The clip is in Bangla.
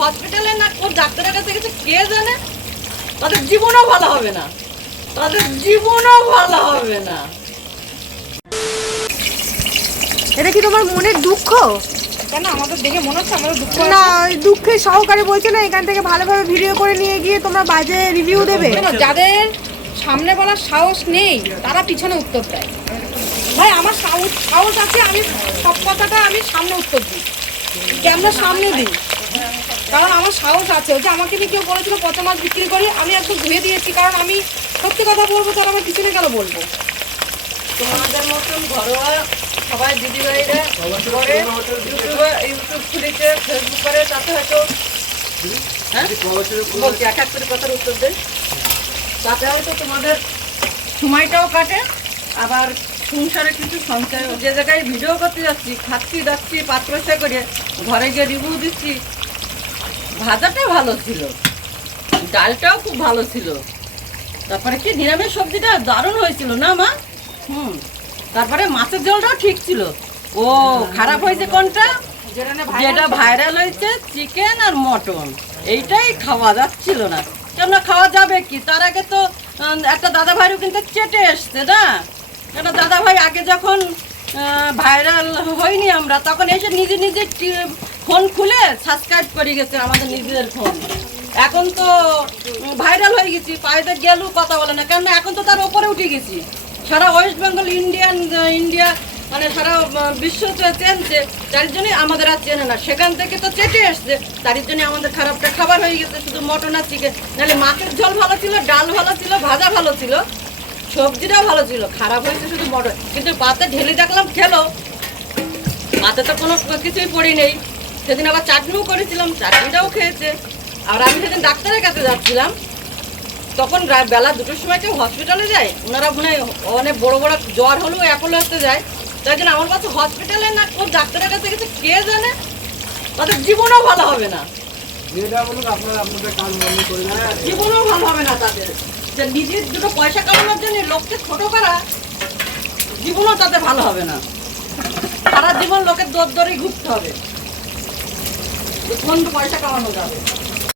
হসপিটালে না কোন ডাক্তারের কাছে গেছে কে জানে? তাদের জীবনও ভালো হবে না। তাদের জীবনও ভালো হবে না। এটা কি তোমার মনের দুঃখ? কেন? আমাদের দেখে মনে হচ্ছে আমাদের দুঃখ না সহকারে বলছে না এখান থেকে ভালোভাবে ভিডিও করে নিয়ে গিয়ে তোমরা বাজে রিভিউ দেবে। কেন? যাদের সামনে বলার সাহস নেই তারা পিছনে উত্তর দেয়। ভাই আমার সাহস সাহস আছে আমি সব কথাটা আমি সামনে উত্তর দিই। ক্যামেরার সামনে দিই। কারণ আমার সাহস আছে যে আমাকে নিয়ে কেউ বলেছিল পচা মাছ বিক্রি করি, আমি একদম ধুয়ে দিয়েছি। কারণ আমি সত্যি কথা বলব তার আমার পিছনে কেন বলব? তোমাদের মতন ঘরোয়া সবাই দিদিভাইরা ইউটিউবে, ইউটিউব খুলেছে ফেসবুক করে, তাতে হয়তো হ্যাঁ? বলছি, এক এক করে কথার উত্তর দেয় তাতে হয়তো তোমাদের সময়টাও কাটে, আবার সংসারে কিছু সঞ্চয়, যে জায়গায় ভিডিও করতে যাচ্ছি, খাচ্ছি পাঁচ পয়সা করে, ঘরে গিয়ে রিভিউ দিচ্ছি ভাজাটা ভালো ছিল। ডালটাও খুব ভালো ছিল। তারপরে কি, নিরামিষ সবজিটা দারুণ হয়েছিল না মা? হুম। তারপরে মাছের ঝোলটাও ঠিক ছিল। ও, খারাপ হয়েছে কোনটা? যেটা ভাইরাল হয়েছে, চিকেন আর মটন। এইটাই খাওয়া যাচ্ছিল না। কেন খাওয়া যাবে কি? তার আগে তো একটা দাদা ভাইরও কিন্তু চেটে এসছে না? একটা দাদা ভাই আগে যখন ভাইরাল হয়নি আমরা, তখন এসে নিজে নিজে ফোন খুলে সাবস্ক্রাইব করে গেছে আমাদের নিজেদের ফোন। এখন তো ভাইরাল হয়ে গেছি, পায়েতে গেলেও কথা বলে না। কেন এখন তো তার ওপরে উঠে গেছি। সারা ওয়েস্ট বেঙ্গল ইন্ডিয়ান ইন্ডিয়া মানে সারা বিশ্ব তো চেনছে, তার জন্যই আমাদের আর চেনে না। সেখান থেকে তো চেটে এসছে, তার জন্য আমাদের খারাপটা খাবার হয়ে গেছে, শুধু মটন আর চিকেন নাহলে মাছের ঝোল ভালো ছিল, ডাল ভালো ছিল, ভাজা ভালো ছিল, সবজিটাও ভালো ছিল, খারাপ হয়েছে শুধু মটন। কিন্তু পাতে ঢেলে দেখলাম, খেলো। পাতে তো কোনো কিছুই পড়ি নেই। সেদিন আবার চাটনিও করেছিলাম চাটনিটাও খেয়েছে। আর আমি সেদিন ডাক্তারের কাছে যাচ্ছিলাম। তখন বেলা দুটোর সময় কেউ হসপিটালে যায়? ওনারা মনে হয় অনেক বড় বড় জ্বর হলেও আসতে যায়। তাই জন্য আমার কাছে হসপিটালে না কোন ডাক্তারের কাছে গেছে কে জানে? তাদের জীবনও ভালো হবে না। জীবনও ভালো হবে না তাদের। যে নিজের দুটো পয়সা কামানোর জন্য লোককে ছোট করা জীবনও তাদের ভালো হবে না। সারা জীবন লোকের দর দরেই ঘুরতে হবে। কোন পয়সা কামানো যাবে।